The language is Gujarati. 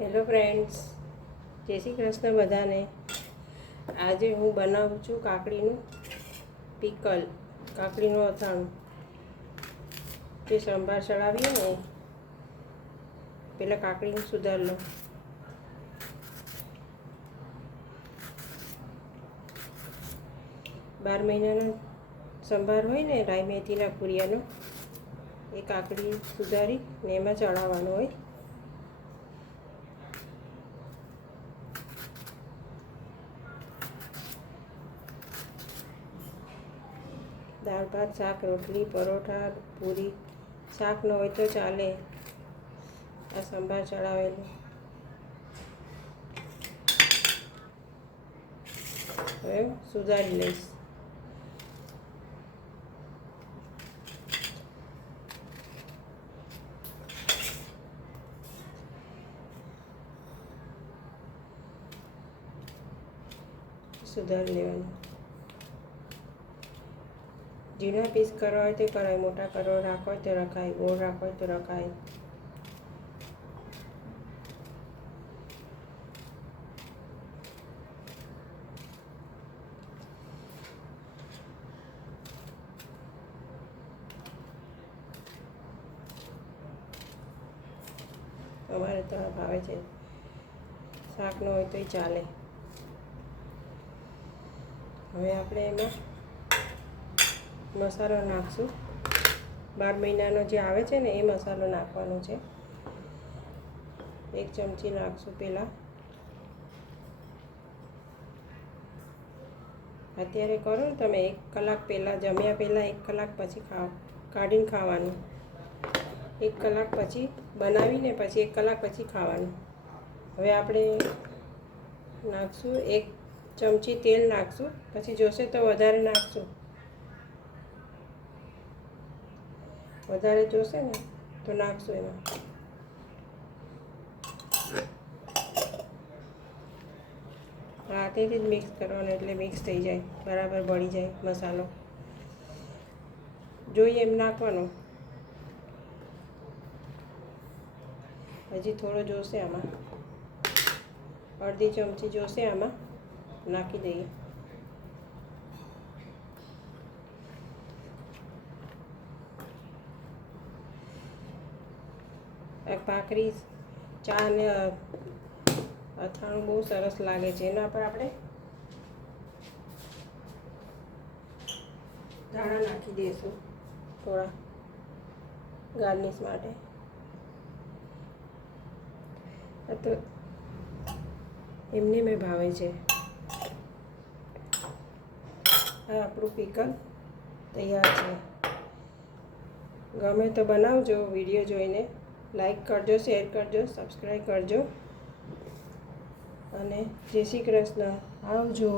હેલો ફ્રેન્ડ્સ, જય શ્રી કૃષ્ણ બધાને। આજે હું બનાવું છું કાકડીનું પિકલ, કાકડીનું અથાણું। જે સંભાર ચડાવીએ ને પહેલાં કાકડીને સુધાર લો। બાર મહિનાનો સંભાર હોય ને રાઈ મેથીના કુરિયાનો, એ કાકડી સુધારી ને એમાં ચડાવવાનું હોય। દાળ ભાત, શાક, રોટલી, પરોઠા, પૂરી, શાક ન હોય તો ચાલે। આ સંભાર ચડાવેલો હવે સુધારી લઈશ। સુધારી લેવાનું। ઝીણા પીસ કરવા હોય તો કરાય, મોટા કરવા રાખવા હોય તો રખાય, ગોળ રાખવા હોય તો રખાય। અમારે તો આ ભાવે છે, શાક ન હોય તોય ચાલે। હવે આપણે એમાં મસાલો નાખશું। 12 મહિનાનો જે આવે છે ને એ મસાલો નાખવાનો છે। 1 ચમચી નાખશું પહેલાં। અત્યારે કરો ને તમે 1 કલાક પહેલાં, જમ્યા પહેલાં 1 કલાક પછી કાઢીને ખાવાનું। 1 કલાક પછી બનાવીને પછી 1 કલાક પછી ખાવાનું। હવે આપણે નાખશું 1 ચમચી તેલ નાખશું, પછી જોશે તો વધારે નાખશું। વધારે જોશે ને તો નાખશું એમાં। હાથેથી જ મિક્સ કરવાનું એટલે મિક્સ થઈ જાય, બરાબર ભળી જાય મસાલો। જોઈએ એમ નાખવાનું। હજી થોડો જોશે આમાં, અડધી ચમચી જોશે આમાં, નાખી દઈએ। ભાખરી, ચા ને અથાણું બહુ સરસ લાગે છે। એના પર આપણે ધાણા નાખી દઈશું થોડા ગાર્નિશ માટે। આ તો એમને મેં ભાવે છે। આ આપણું પિકલ તૈયાર છે। ગમે તો બનાવજો, વિડીયો જોઈને લાઈક કરજો, શેર કરજો, સબસ્ક્રાઈબ કરજો અને જય શ્રી કૃષ્ણ, આવજો।